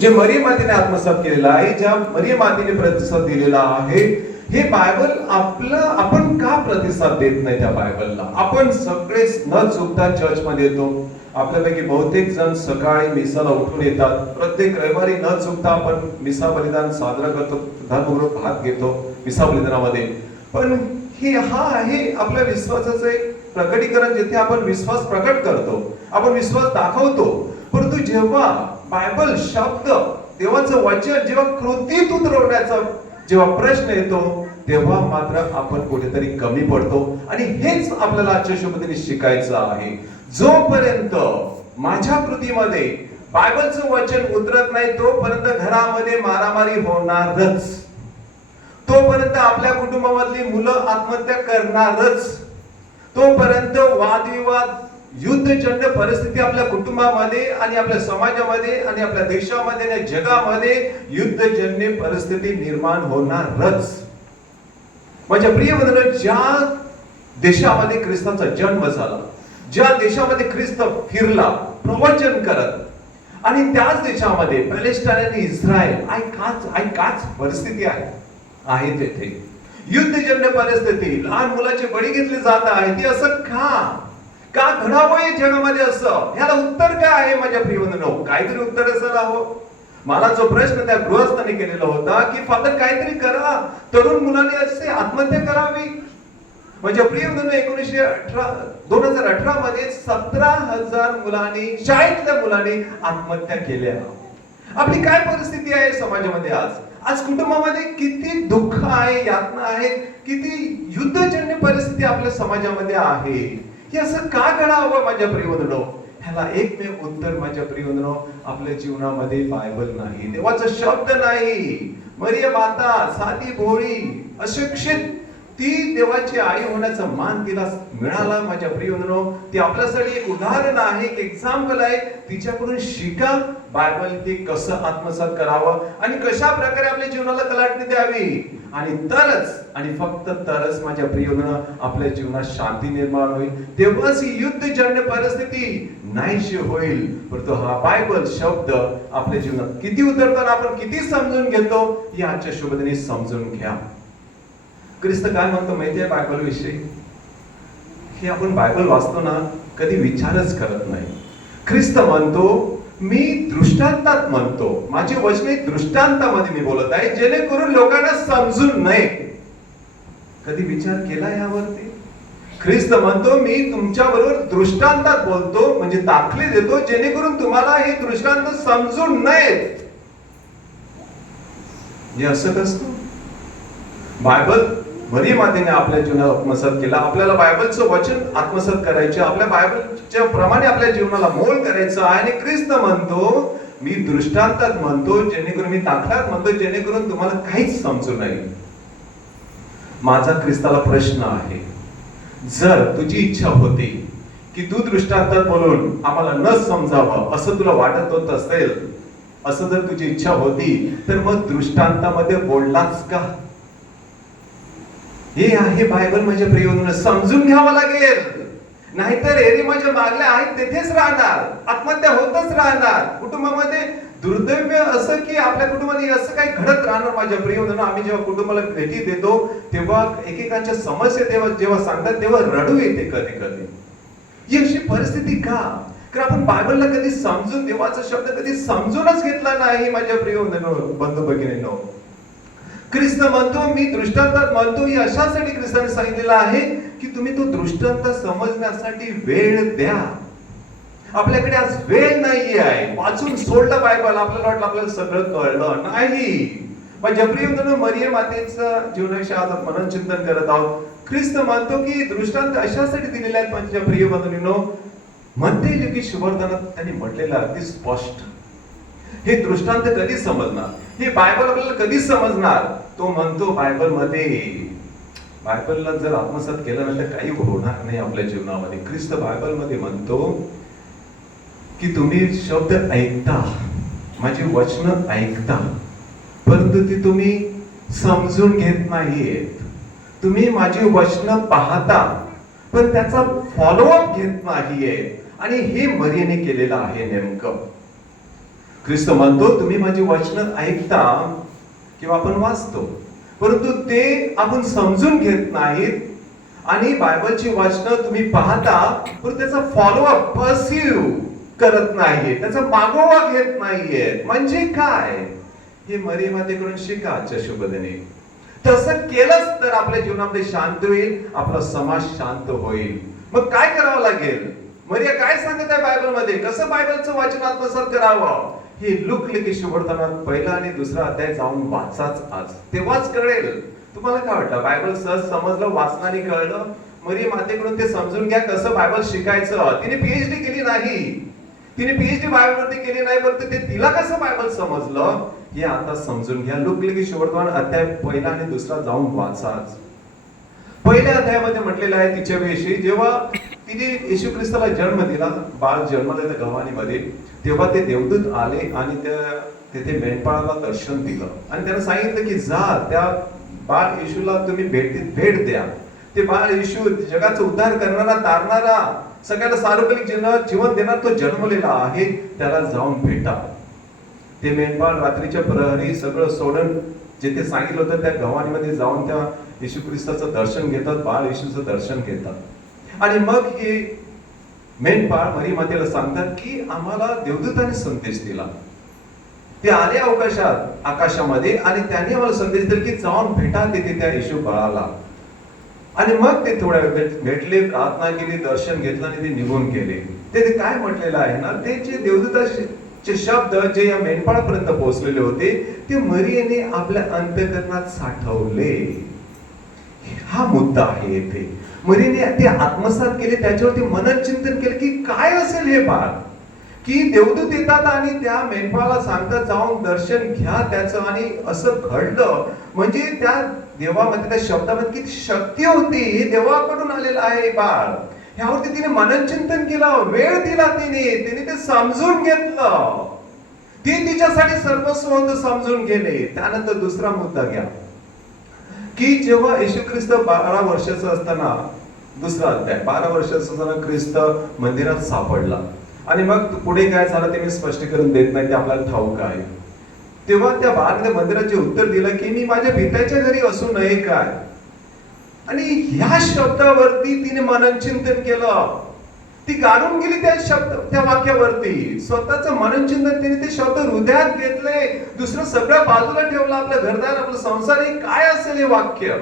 जे मरियम मातेने आत्मसात केलेलं आहे, ज्या मरियम मातेने प्रतिसाद दिलेला आहे, हे बायबल आपण का प्रतिसाद देत नाही त्या बायबलला? आपण सगळेच न चुकता चर्च मध्ये येतो. आपल्यापैकी बहुतेक जण सकाळी मिसाला उठून येतात. प्रत्येक रविवारी न चुकता आपण मिसा बलिदान साजरा करतो, धर्मपूर्वक भाग घेतो मिसा बलिदानामध्ये. पण हा आहे आपल्या विश्वासाचं एक प्रकटीकरण, जिथे आपण विश्वास प्रकट करतो, आपण विश्वास दाखवतो. परंतु जेव्हा बायबल शब्द, देवाचं वचन जेव्हा कृतीत उतरवण्याचा जेव्हा प्रश्न येतो, तेव्हा मात्र आपण कुठेतरी कमी पडतो. आणि हेच आपल्याला आजच्या शोभेने शिकायचं आहे. जोपर्यंत माझ्या कृतीमध्ये बायबलचं वचन उतरत नाही, तोपर्यंत घरामध्ये मारामारी होणारच, तोपर्यंत आपल्या कुटुंबामधली मुलं आत्महत्या करणारच, तोपर्यंत वादविवाद, युद्धजन्य परिस्थिती आपल्या कुटुंबामध्ये आणि आपल्या समाजामध्ये आणि आपल्या देशामध्ये आणि जगामध्ये युद्धजन्य परिस्थिती निर्माण होणारच. माझ्या प्रिय बंधूंनो, ज्या देशामध्ये ख्रिस्ताचा जन्म झाला, ज्या देशामध्ये ख्रिस्त फिरला प्रवचन करत, आणि त्याच देशामध्ये पॅलेस्टाईन आणि इस्रायल काच परिस्थिती आहे तेथे युद्धजन्य परिस्थिती, लहान मुलाचे बळी घेतले जात आहे. ते असं का घडावं जगामध्ये? असं ह्याला उत्तर काय आहे माझ्या प्रिय बंधूंनो? काहीतरी उत्तर असायला हवं. मला जो प्रश्न त्या गृहस्थाने केलेला होता की फादर काहीतरी करा, तरुण मुलांनी असे आत्महत्या करावी. माझ्या प्रिय बंधूंनो, 2018 मध्ये 17,000 मुलांनी, शाळेतल्या मुलांनी आत्महत्या केल्या. आपली काय परिस्थिती आहे समाजामध्ये? आज कुटुंबामध्ये किती दुःख आहे, यातना आहे, किती युद्धजन्य परिस्थिती आपल्या समाजामध्ये आहे. हे असं का घडावं माझ्या प्रिय बंधूंनो? ह्याला एकमेव उत्तर माझ्या प्रिय बंधूंनो, आपल्या जीवनामध्ये बायबल नाही, देवाचा शब्द नाही. मरियम माता साधी भोळी अशिक्षित, ती देवाची आई होण्याचा मान तिला मिळाला. माझ्या प्रिय बंधूंनो, ती आपल्यासाठी एक उदाहरण आहे, एक एक्झाम्पल आहे. तिच्याकडून शिका बायबल ते कसं आत्मसात करावं आणि कशा प्रकारे आपल्या जीवनाला कलाटणी द्यावी. आणि तरच आणि फक्त तरच माझ्या प्रिय बंधूंनो, आपल्या जीवनात शांती निर्माण होईल. तेव्हाच ही युद्धजन्य परिस्थिती नाहीशी होईल. परंतु हा बायबल शब्द आपल्या जीवनात किती उतरताना आपण किती समजून घेतो, हे आजच्या शुभदिनी समजून घ्या. ख्रिस्त काय म्हणतो माहिती आहे बायबल विषयी? हे आपण बायबल वाचतो ना, कधी विचारच करत नाही. ख्रिस्त म्हणतो, मी दृष्टांतात म्हणतो, माझी वचने दृष्टांतामध्ये मी बोलत आहे, जेणेकरून लोकांना समजून नये. कधी विचार केला यावरती? ख्रिस्त म्हणतो, मी तुमच्या बरोबर दृष्टांतात बोलतो, म्हणजे दाखले देतो, जेणेकरून तुम्हाला हे दृष्टांत समजून नयेत. हे असं कसं? बायबल मरियम मातेने आपल्या जीवनात आत्मसात केला. आपल्याला बायबलचं वचन आत्मसात करायचे, आपल्या बायबलच्या प्रमाणे आपल्या जीवनाला मोल करायचं आहे. आणि ख्रिस्त म्हणतो, मी दृष्टांतात म्हणतो, जेणेकरून मी दाखल्यात म्हणतो, जेणेकरून तुम्हाला काहीच समजू नये. माझा ख्रिस्ताला प्रश्न आहे, जर तुझी इच्छा होती की तू दृष्टांतात बोलून आम्हाला न समजावं असं तुला वाटत होत असेल, असं जर तुझी इच्छा होती, तर मग दृष्टांतामध्ये बोललाच का? हे आहे बायबल माझ्या प्रिय बंधूंनो, समजून घ्यावं लागेल. नाहीतर एरी माझ्या मागल्या आहेत तेथेच राहणार, आत्महत्या होतच राहणार. कुटुंबामध्ये दुर्दैव असं की आपल्या कुटुंबामध्ये असं काही घडत राहणार. माझ्या प्रिय बंधूंनो, आम्ही जेव्हा कुटुंबाला भेटी देतो, तेव्हा एकेकांच्या समस्या जेव्हा सांगतात, तेव्हा रडू येते कधी कधी. ही अशी परिस्थिती का? कारण आपण बायबलला कधी समजून, देवाचा शब्द कधी समजूनच घेतला नाही. माझ्या प्रिय बंधू भगिनींनो, ख्रिस्त म्हणतो, मी दृष्टांतात म्हणतो, हे अशासाठी ख्रिस्ताने सांगितलेलं आहे की तुम्ही तो दृष्टांत समजण्यासाठी वेळ द्या. आपल्याकडे आज वेळ नाही आहे. वाचून सोडलं बायबल, आपल्याला वाटलं आपल्याला सगळं कळलं नाही. माझ्या प्रिय बंधूंनो, मरियम मातेचं जीवनाविषयी आज मनन चिंतन करत आहोत. ख्रिस्त म्हणतो की दृष्टांत अशासाठी दिलेले आहेत. माझ्या प्रिय बंधूंनो, मत्ती लिखित सुवर्तनात त्यांनी म्हटलेलं अगदी स्पष्ट. हे दृष्टांत कधी समजणार, हे बायबल आपल्याला कधी समजणार? तो म्हणतो बायबलला जर आत्मसात केलं नाही तर काही होणार नाही आपल्या जीवनामध्ये. ख्रिस्त बायबल मध्ये म्हणतो की तुम्ही शब्द ऐकता, माझी वचन ऐकता, परंतु ती तुम्ही समजून घेत नाहीयेत. तुम्ही माझी वचन पाहता, पण त्याचा फॉलोअप घेत नाहीये. आणि हे मरियमने केलेलं आहे नेमकं. ख्रिस्त म्हणतो तुम्ही माझी वचनं ऐकता किंवा आपण वाचतो, परंतु ते आपण समजून घेत नाहीत. आणि बायबलची वचनं तुम्ही पाहता पण त्याचा फॉलोअप पर्सिव्ह करत नाहीये, त्याचा मागोवा घेत नाहीये. म्हणजे काय? हे मरियम मातेकडून शिका आजच्या शुभ दिनी. तसं केलंच तर आपल्या जीवनामध्ये शांत होईल, आपला समाज शांत होईल. मग काय करावं लागेल? मरिया काय सांगत आहे बायबल मध्ये? कसं बायबलचं वाचन आत्मसात करावं? हे लूक लिखित शुभवर्तमानात पहिला आणि दुसरा अध्याय जाऊन वाचाच आज, तेव्हाच कळेल. तुम्हाला काय वाटतं? बायबल सहज समजलं, वाचनाने कळलं? मरियम मातेकडून ते समजून घ्या कसं बायबल शिकायचं. तिने पीएचडी केली नाही, तिने पीएचडी बायबलवरती केली नाही, परंतु ते तिला कसं बायबल समजलं हे आता समजून घ्या. लूक लिखित शुभवर्तमान अध्याय पहिला आणि दुसरा जाऊन वाचाच. पहिल्या अध्यायामध्ये म्हटलेलं आहे तिच्याविषयी, जेव्हा तिने येशू ख्रिस्ताला जन्म दिला, बाळ जन्मलं गव्हाणीमध्ये, तेव्हा ते देवदूत आले आणि तेथे मेंढपाळाला दर्शन दिलं आणि त्यानं सांगितलं की जा त्या बाळ येशूला तुम्ही भेट द्या. ते बाळ येशू जगाचा उद्धार करणारा, तारणारा, सगळ्याला सार्वजनिक जीवन देणार तो जन्मलेला आहे, त्याला जाऊन भेटा. ते मेंढपाळ रात्रीच्या प्रहरी सगळं सोडून जिथे सांगितलं होतं त्या गव्हाणीमध्ये जाऊन त्या येशू ख्रिस्ताचं दर्शन घेतात, बाळ येशूचं दर्शन घेतात. आणि मग हे मेंढपाळ मरियम मातेला सांगतात की आम्हाला देवदूताने संदेश दिला. ते आले आकाशामध्ये आणि त्यांनी आम्हाला संदेश दिला की जाऊन भेटा तिथे त्या येशू बाळाला. आणि मग ते थोड्या वेळ भेटले, प्रार्थना केली, दर्शन घेतलं आणि ते निघून गेले. ते काय म्हटलेलं आहे ना, ते जे देवदूताचे शब्द जे या मेंढपाळापर्यंत पोहोचलेले होते ते मरियेने आपल्या अंतःकरणात साठवले. हा मुद्दा आहे येथे. मरियेने ते आत्मसात केले, त्याच्यावरती मनन चिंतन केलं की काय असेल हे बाळ. की देवदूत येतात आणि त्या मेंढपाळाला सांगतात जाऊन दर्शन घ्या त्याचं, आणि असं घडलं. म्हणजे त्या देवामध्ये, त्या शब्दामध्ये किती शक्ती होती. हे देवाकडून आलेलं आहे बाळ. ह्यावरती तिने मनन चिंतन केलं, वेळ दिला तिने ते समजून घेतलं. ती तिच्यासाठी सर्वस्व होतं, समजून गेले. त्यानंतर दुसरा मुद्दा घ्या की जेव्हा येशू ख्रिस्त 12 वर्षाचा असताना, दुसरा अध्याय, 12 वर्षाचा असताना ख्रिस्त मंदिरात सापडला. आणि मग पुढे काय झालं ते मी स्पष्टीकरण देत नाही, ते आपल्याला ठाऊक आहे. तेव्हा त्या बाळाने मंदिराचे उत्तर दिलं की मी माझ्या पित्याच्या घरी असू नये काय. आणि ह्या शब्दावरती तिने मनन चिंतन केलं. ती गाडून गेली त्या वाक्यावरती. स्वतःचं मनन चिंतन तिने ते शब्द हृदयात घेतले, दुसरं सगळं बाजूला ठेवलं. आपलं घरदार, आपलं संसार, हे काय असेल हे वाक्य.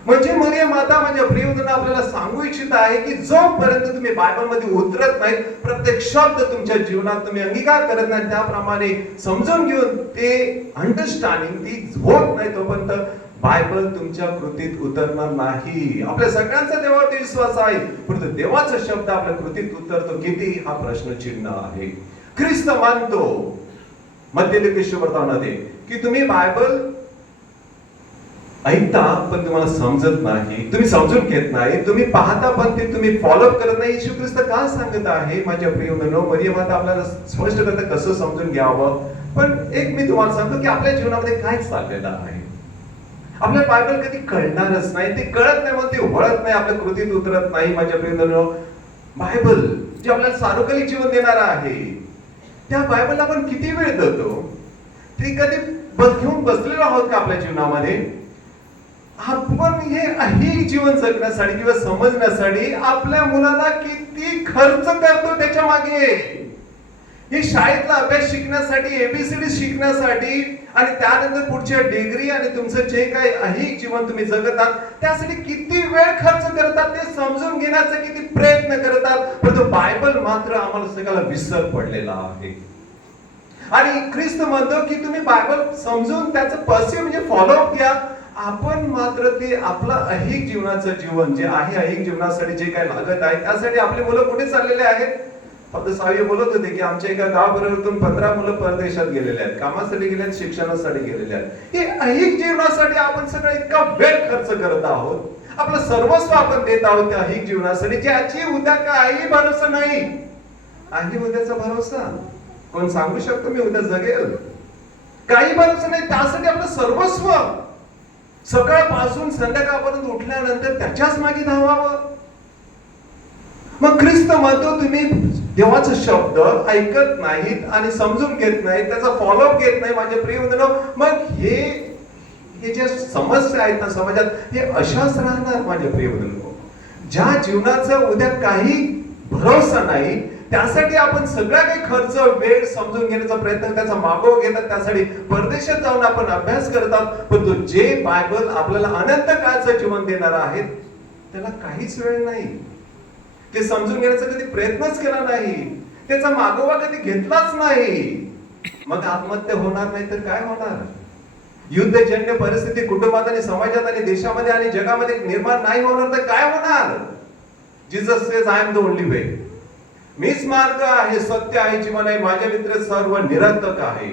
म्हणजे मरियम माता माझ्या प्रियवंतांना आपल्याला सांगू इच्छित आहे की जोपर्यंत तुम्ही बायबलमध्ये उतरत नाही, प्रत्येक शब्द तुमच्या जीवनात तुम्ही अंगीकार करत नाही, त्याप्रमाणे समजून घेऊन ते अंडरस्टँडिंग ती होत नाही, तोपर्यंत बायबल तुमच्या कृतीत उतरणार नाही. आपल्या सगळ्यांचा देवावरती विश्वास आहे, परंतु देवाचा शब्द आपल्या कृतीत उतरतो किती, हा प्रश्नचिन्ह आहे. ख्रिस्त मानतो मध्य लिखित शुभवर्तमानामध्ये की तुम्ही बायबल ऐकता पण तुम्हाला समजत नाही, तुम्ही समजून घेत नाही, तुम्ही पाहता पण ते तुम्ही फॉलोअप करत नाही. येशू ख्रिस्त काय सांगत आहे माझ्या प्रियजनो, मरियम माता आपल्याला स्पष्ट करते कसं समजून घ्यावं. पण एक मी तुम्हाला सांगतो की आपल्या जीवनामध्ये काय चाललेलं आहे. आपल्याला बायबल कधी कळणारच नाही, ते कळत नाही, मग ते वळत नाही, आपल्या कृतीत उतरत नाही. माझ्या प्रियजनो, बायबल जे आपल्याला सार्वकालिक जीवन देणार आहे, त्या बायबलला आपण किती वेळ देतो? ते कधी घेऊन बसलेलो आहोत का आपल्या जीवनामध्ये? आपण हे ऐहिक जीवन जगण्यासाठी किंवा समजण्यासाठी आपल्या मुलाला किती खर्च करतो त्याच्या मागे. हे शाळेतला अभ्यास शिकण्यासाठी, एबीसीडी शिकण्यासाठी, आणि त्यानंतर पुढच्या डिग्री आणि तुमचं जे काही ऐहिक जीवन तुम्ही जगतात त्यासाठी किती वेळ खर्च करतात, ते समजून घेण्याचा किती प्रयत्न करतात. परंतु बायबल मात्र आम्हाला सगळ्याला विसर पडलेला आहे. आणि ख्रिस्त म्हणतो की तुम्ही बायबल समजून त्याचं पर्सिव्ह म्हणजे फॉलोअप घ्या. आपण मात्र ते आपलं ऐहिक जीवनाचं जीवन जे आहे, ऐहिक जीवनासाठी जे काही लागत आहे त्यासाठी आपले मुलं कुठे चाललेले आहेत. फक्त सावी बोलत होते की आमच्या एका गावाबरोबरून 15 मुलं परदेशात गेलेले आहेत, कामासाठी गेले आहेत, शिक्षणासाठी गेलेले आहेत. हे ऐहिक जीवनासाठी आपण सगळं इतका वेळ खर्च करत आहोत, आपलं सर्वस्व आपण देत आहोत त्या ऐहिक जीवनासाठी, ज्याची उद्या काही भरोसा नाही. आहे उद्याचा भरोसा? कोण सांगू शकतो मी उद्या जगेल? काही भरोसा नाही. त्यासाठी आपलं सर्वस्व सकाळपासून संध्याकाळपर्यंत उठल्यानंतर त्याच्याच मागे धावावं. मग ख्रिस्त म्हणतो तुम्ही देवाचा शब्द ऐकत नाहीत आणि समजून घेत नाहीत, त्याचा फॉलोअप घेत नाही माझे प्रिय मित्रांनो, मग हे जे समस्या आहेत ना समाजात, हे अशाच राहणार माझे प्रिय मित्रांनो. ज्या जीवनाचा उद्या काही भरोसा नाही, त्यासाठी आपण सगळ्या काही खर्च वेळ समजून घेण्याचा प्रयत्न, त्याचा मागोवा घेतात, त्यासाठी परदेशात जाऊन आपण अभ्यास करतात, पण तो जे बायबल आपल्याला अनंत काळाचं जीवन देणार आहे त्याला काहीच वेळ नाही. ते समजून घेण्याचा कधी प्रयत्नच केला नाही, त्याचा मागोवा कधी घेतलाच नाही. मग आत्महत्या होणार नाही तर काय होणार? युद्धजन्य परिस्थिती कुटुंबात आणि समाजात आणि देशामध्ये आणि जगामध्ये निर्माण नाही होणार तर काय होणार? Jesus says I am the only way. मीच मार्ग आहे, सत्य आहे, जीवन आहे, माझे मित्र सर्व निरर्थक आहे.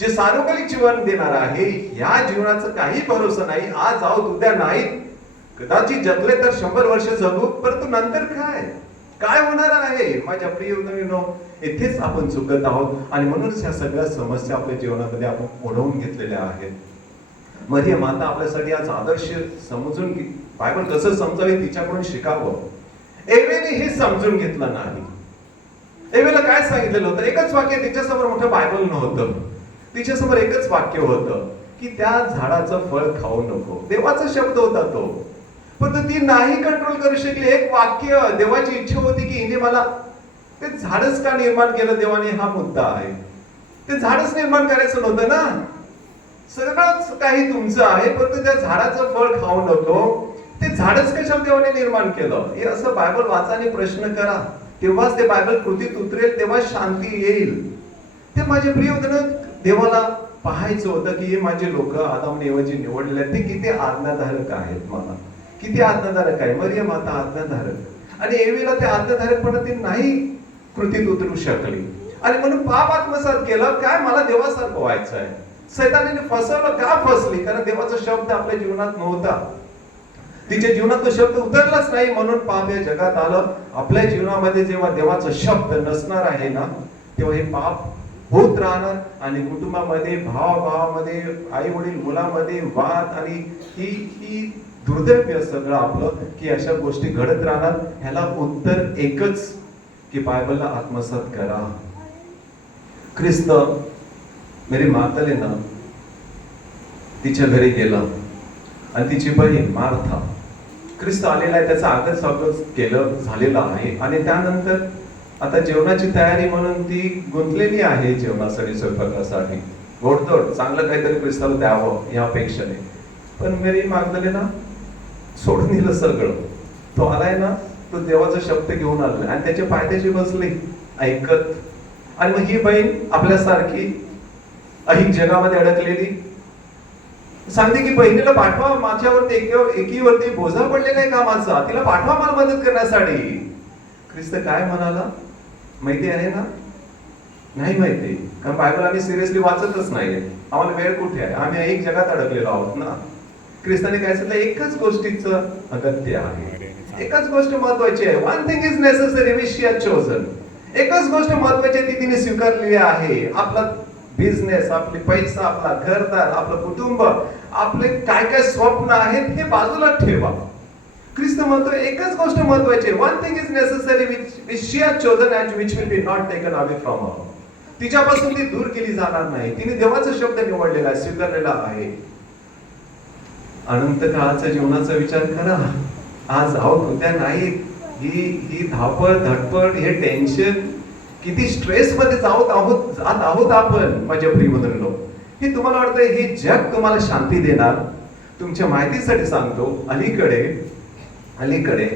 जे सार्वकालिक जीवन देणार आहे, या जीवनाचा काही भरोसा नाही. आज आहोत उद्या नाही, कदाचित जगले तर 100 वर्ष जगू, परंतु नंतर काय होणार आहे? माझ्या प्रिय मित्रांनो, इथेच आपण चुकत आहोत आणि म्हणूनच ह्या सगळ्या समस्या आपल्या जीवनामध्ये आपण ओढवून घेतलेल्या आहेत. मरियम माता आपल्यासाठी आज आदर्श समजून बायबल कसं समजावे तिच्याकडून शिकावं. एवेने हे समजून घेतलं नाही. एवेला काय सांगितलेलं होतं? एकच वाक्य, तिच्यासमोर मोठं बायबल नव्हतं, तिच्यासमोर एकच वाक्य होतं की त्या झाडाचं फळ खाऊ नको. देवाचा शब्द होता तो, पण ती नाही कंट्रोल करू शकली. एक वाक्य, देवाची इच्छा होती की हिने मला ते झाडच का निर्माण केलं देवाने, हा मुद्दा आहे. ते झाडच निर्माण करायचं नव्हतं ना, सगळंच काही तुमचं आहे, पण त्या झाडाचं फळ खाऊ नको. ते झाडच कशाला देवाने निर्माण केलं? हे असं बायबल वाचा आणि प्रश्न करा, तेव्हाच ते बायबल कृतीत उतरेल, तेव्हा शांती येईल. ते माझे प्रिय होते, देवाला पाहायचं होतं की हे माझे लोक आदाम ऐवजी निवडलेले आहेत, ते किती आज्ञाधारक आहेत, मला किती आज्ञाधारक आहे. मरियम आता आज्ञाधारक, आणि एवीला ते आज्ञाधारकपणा ते नाही कृतीत उतरू शकली आणि म्हणून पाप आत्मसात केलं. काय मला देवासारखं व्हायचं आहे. सैतानाने फसवलं. का फसली? कारण देवाचा शब्द आपल्या जीवनात नव्हता. तिच्या जीवनात तो शब्द उतरलाच नाही, म्हणून पाप या जगात आलं. आपल्या जीवनामध्ये जेव्हा देवाचा शब्द नसणार आहे ना, तेव्हा हे पाप होत राहणार आणि कुटुंबामध्ये, भावाभावामध्ये, आई वडील मुलामध्ये वाद आणि ही दुर्दैव्य सगळं आपलं की अशा गोष्टी घडत राहणार. ह्याला उत्तर एकच की बायबलला आत्मसात करा. ख्रिस्त मेरी मातालेना तिच्या घरी गेला आणि तिची बहीण मार्था, ख्रिस्त आलेला आहे, त्याचा आदर स्वागत केलं झालेलं आहे आणि त्यानंतर आता जेवणाची तयारी म्हणून ती गुंतलेली आहे जेवणासाठी, स्वयंपाकासाठी. गोडधोड चांगलं काहीतरी ख्रिस्ताला द्यावं या अपेक्षेने. पण मेरी मागदलेना सोडून दिलं सगळं. तो आलाय ना, तो देवाचा शब्द घेऊन आला आणि त्याच्या पायथ्याशी बसले ऐकत. आणि मग ही बहीण आपल्यासारखी अहिक जगामध्ये अडकलेली सांगते की बहिणीला पाठवा, माझ्यावरती एकीवरती बोजा पडलेला आहे कामाचा, तिला पाठवा मला मदत करण्यासाठी. ख्रिस्त काय म्हणाला माहिती आहे ना? नाही माहिती, कारण बायबल आम्ही सिरियसली वाचतच नाही, आम्हाला वेळ कुठे आहे, आम्ही एक जगात अडकलेलो आहोत ना. ख्रिस्ताने काय सांगितलं? एकच गोष्टीचं अगत्य आहे, एकच गोष्ट महत्वाची आहे. One thing is necessary which she has chosen. एकच गोष्ट महत्वाची ती तिने स्वीकारलेली आहे. आपला बिझनेस, आपले पैसा, आपला घरदार, आपलं कुटुंब, आपले काय काय स्वप्न आहेत हे बाजूला ठेवा. ख्रिस्त म्हणतो एकच गोष्ट महत्वाची आहे. One thing is necessary which she has chosen and which will be not taken away from her. तिच्यापासून ती दूर केली जाणार नाही. तिने देवाचा शब्द निवडलेला आहे, स्वीकारलेला आहे. अनंत काळाच्या जीवनाचा विचार करा. आज आहोत उद्या नाही. ही धावपळ, धडपड, हे टेन्शन, किती स्ट्रेस मध्ये जात आहोत आपण माझ्या प्रिय मित्रांनो. हे तुम्हाला वाटतंय हे जग तुम्हाला शांती देणार? तुमच्या माहितीसाठी सांगतो, अलीकडे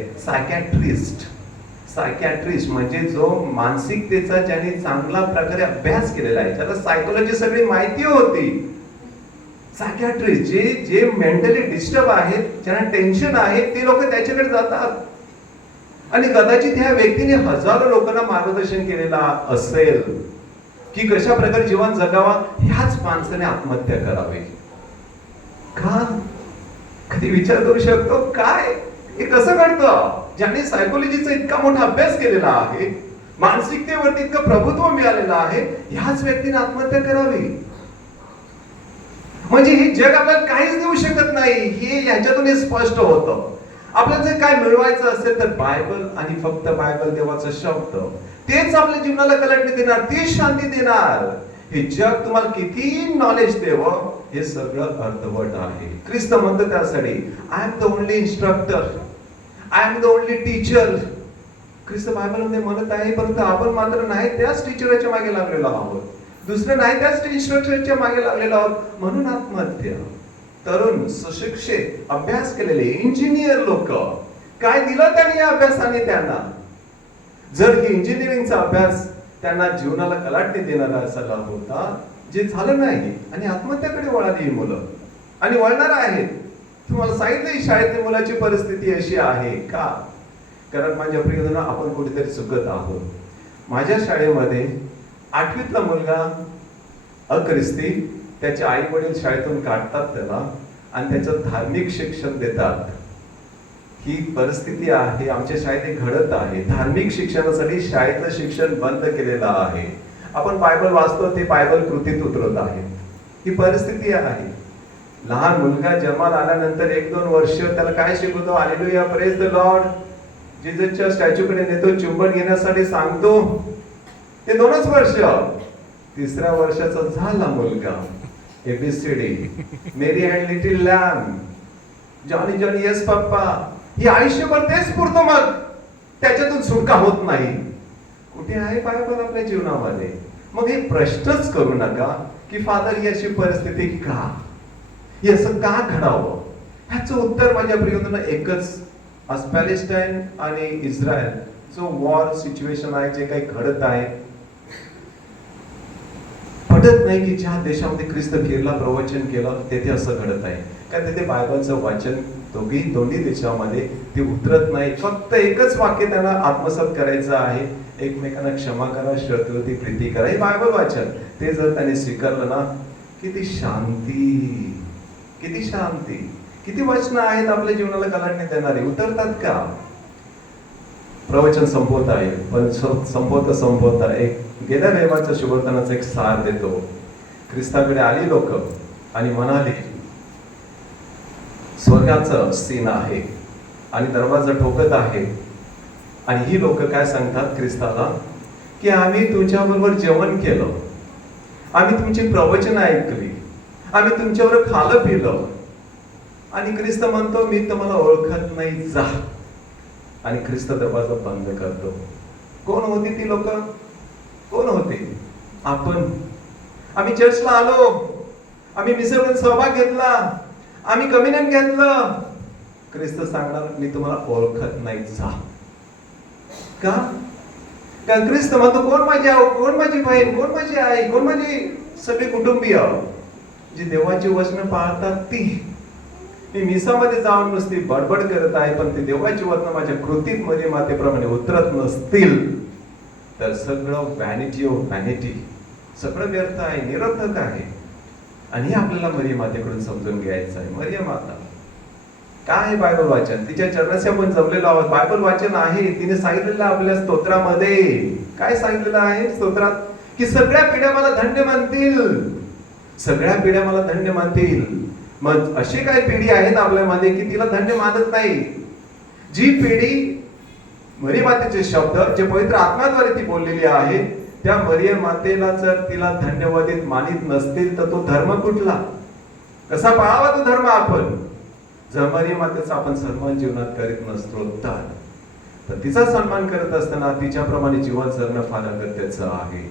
सायकॅट्रिस्ट म्हणजे जो मानसिकतेचा ज्याने चांगला प्रकारे अभ्यास केलेला आहे, ज्याला सायकोलॉजी सगळी माहिती होती, सायकॅट्रिस्ट जे मेंटली डिस्टर्ब आहेत, ज्यांना टेन्शन आहे, ते लोक त्याच्याकडे जातात. आणि कदाचित ह्या व्यक्तीने हजारो लोकांना मार्गदर्शन केलेला असेल की कशा प्रकारे जीवन जगावा. ह्याच माणसाने आत्महत्या करावी का? कधी विचार करू शकतो काय हे कसं घडतं? ज्याने सायकोलॉजीचा इतका मोठा अभ्यास केलेला आहे, मानसिकतेवरती इतकं प्रभुत्व मिळालेलं आहे, ह्याच व्यक्तीने आत्महत्या करावी. म्हणजे हे जग आपल्याला काहीच देऊ शकत नाही, हे ह्याच्यातून हे स्पष्ट होतं. आपल्याला जे काय मिळवायचं असेल तर बायबल आणि फक्त बायबल, देवाचा शब्द, तेच आपल्या जीवनाला कलाटणी देणार, ती शांती देणार. हे जग तुम्हाला किती नॉलेज देवं, हे सगळं अर्धवट आहे. ख्रिस्त म्हणतो त्यासाठी, I am the only instructor, I am the only teacher. ख्रिस्त बायबलमध्ये म्हणत आहे, परंतु आपण मात्र नाही त्याच टीचरच्या मागे लागलेलो आहोत, दुसरं नाही त्याच इन्स्ट्रक्टरच्या मागे लागलेलो आहोत. म्हणून आत्महत्या. तरुण, सुशिक्षित, अभ्यास केलेले इंजिनियर लोक, काय दिलं त्यांनी या अभ्यासाने त्यांना? जर ही इंजिनिअरिंगचा अभ्यास त्यांना जीवनाला कलाटणी देणारा असा होता, जे झालं नाही आणि आत्महत्याकडे वळाली ही मुलं आणि वळणार आहेत. तुम्हाला सांगितलं शाळेतल्या मुलाची परिस्थिती अशी आहे का? कारण माझ्या प्रियजन, आपण कुठेतरी चुकत आहोत. माझ्या शाळेमध्ये 8वीतला मुलगा अख्रिस्ती, त्याचे आई वडील शाळेतून काढतात त्याला आणि त्याचं धार्मिक शिक्षण देतात. ही परिस्थिती आहे. आमच्या शाळेत हे घडत आहे. धार्मिक शिक्षणासाठी शाळेतलं शिक्षण बंद केलेलं आहे. आपण बायबल वाचतो, ते बायबल कृतीत उतरत आहे. ही परिस्थिती आहे. लहान मुलगा जन्माला आल्यानंतर 1-2 वर्ष त्याला काय शिकवतो? हालेलुया, प्रेज द लॉर्ड, जीजसच्या स्टॅच्यूकडे नेतो, चुंबन घेण्यासाठी सांगतो. ते 2च वर्ष. 3ऱ्या वर्षाचा झाला मुलगा, ABCD, Mary and little lamb, Johnny Johnny yes papa, ही आयुष्यभर तेच पुरतो, मग त्याच्यातून सुटका होत नाही. कुठे आहे बायबल आपल्या जीवनामध्ये? मग हे प्रश्नच करू नका की फादर ही अशी परिस्थिती का, हे असं का घडावं? ह्याचं उत्तर माझ्या प्रियजनांनो एकच. आज पॅलेस्टाईन आणि इस्रायल जो वॉर सिच्युएशन आहे, जे काही घडत आहे, पटत नाही की ज्या देशामध्ये ख्रिस्त फिरला, प्रवचन केलं, तेथे असं घडत आहे. कारण तिथे बायबलचं वाचन दोन्ही देशामध्ये ते उतरत नाही. फक्त एकच वाक्य त्यांना आत्मसात करायचं आहे, एकमेकांना क्षमा करा, शत्रुती प्रीती करा. हे बायबल वाचन ते जर त्यांनी स्वीकारलं ना, किती शांती, किती शांती, किती वचनं आहेत आपल्या जीवनाला कलाटणी देणारी, उतरतात का? प्रवचन संपवत आहे, पण संपवता एक गेल्या रविवारच्या शुभवर्तनाचा एक सार देतो. ख्रिस्ताकडे आली लोक आणि म्हणाली, स्वर्गाचं सीन आहे आणि दरवाजा ठोकत आहे, आणि ही लोक काय सांगतात ख्रिस्ताला की आम्ही तुमच्याबरोबर जेवण केलं, आम्ही तुमची प्रवचन ऐकली, आम्ही तुमच्यावर खाल्लं पिलं, आणि ख्रिस्त म्हणतो मी तुम्हाला ओळखत नाही, जा. आणि ख्रिस्त दरवाजा बंद करतो. कोण होती ती लोक? कोण होते? आपण. आम्ही चर्चला आलो, आम्ही मिसळून सहभाग घेतला, आम्ही कम्युनियन घेतलं. ख्रिस्त सांगणार मी तुम्हाला ओळखत नाही, जा. का? कारण ख्रिस्त म्हणतो कोण माझी आऊ, कोण माझी बहीण, कोण माझी आई, कोण माझी सगळे कुटुंबीय जी देवाची वचनं पाळतात ती. मी मिसामध्ये जाऊन नुसती बडबड करत आहे, पण ती देवाची वचनं माझ्या कृतीत मध्ये मातेप्रमाणे उतरत नसतील तर सगळं व्हॅनिटी ऑफ व्हॅनिटी, सगळं व्यर्थ आहे, निरर्थक आहे. आणि हे आपल्याला मरियम मातेकडून समजून घ्यायचं आहे. मरियम माता काय बायबल वाचन, तिच्या चरणाशी आपण जमलेलो आहोत. बायबल वाचन आहे, तिने सांगितलेलं आपल्या स्तोत्रामध्ये. काय सांगितलेलं आहे स्तोत्रात? की सगळ्या पिढ्या मला धन्य मानतील, सगळ्या पिढ्या मला धन्य मानतील. मग अशी काही पिढी आहेत आपल्यामध्ये की तिला धन्य मानत नाही. जी पिढी मरियम मातेचे शब्द जे पवित्र आत्म्याद्वारे ती बोललेली आहे, त्या मरियम मातेला जर तिला धन्यवादित मानित नसतील तर तो धर्म कुठला? कसा पाळावा तो धर्म आपण? जर मरियम मातेचा आपण सन्मान जीवनात करीत नसतो तर तिचा सन्मान करत असताना तिच्याप्रमाणे जीवन जगणं फार अगत्याचं आहे.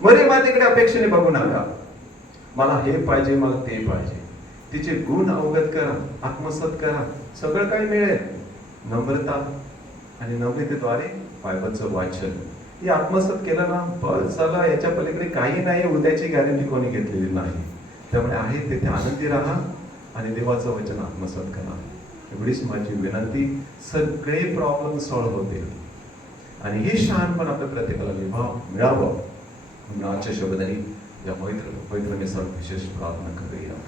मरियम मातेकडे अपेक्षेने बघू नका, मला हे पाहिजे, मला ते पाहिजे. तिचे गुण अवगत करा, आत्मसात करा, सगळं काही मिळेल. नम्रता आणि नम्रतेद्वारे बायबलचं वाचन हे आत्मसात केलं ना, बस झालं. याच्या पलीकडे काही नाही. उद्याची गॅरंटी कोणी घेतलेली नाही. त्यामुळे आहे तिथे आनंदी राहा आणि देवाचं वचन आत्मसात करा. एवढीच माझी विनंती. सगळे प्रॉब्लेम सॉल्व्ह होतील आणि हे शहाणपण आपल्या प्रत्येकाला मिळावं म्हणून आजच्या शब्दांनी या पवित्र विशेष प्रार्थना करूया.